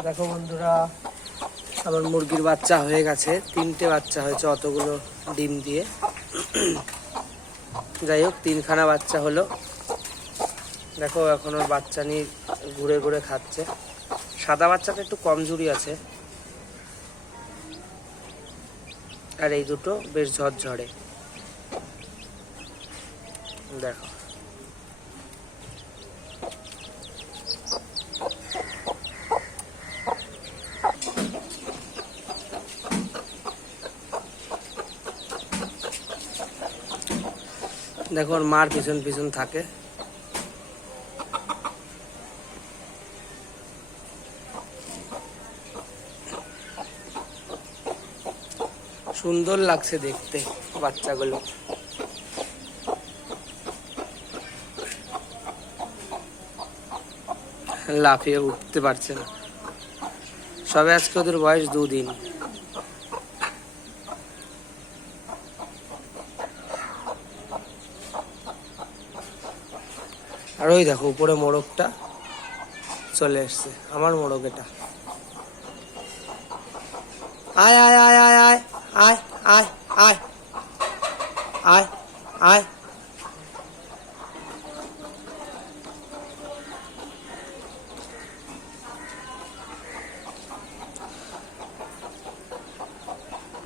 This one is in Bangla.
দেখো বন্ধুরা, আমার মুরগির বাচ্চা হয়ে গেছে, 3টে বাচ্চা হয়েছে অতগুলো ডিম দিয়ে। যাই হোক, 3খানা বাচ্চা হলো। দেখো এখন ওর বাচ্চা নিয়ে ঘুরে ঘুরে খাচ্ছে। সাদা বাচ্চাটা একটু কমজোরি আছে, আর এই দুটো বেশ ঝরঝরে। দেখো দেখো ওর মার পিছন পিছন থাকে। সুন্দর লাগছে দেখতে বাচ্চাগুলো। লাফিয়ে উঠতে পারছে না, সবে আজকে ওদের বয়স 2 দিন। আর ওই দেখো উপরে মোরগটা চলে এসছে, আমার মোরগ এটা। আয় আয় আয় আয় আয় আয়।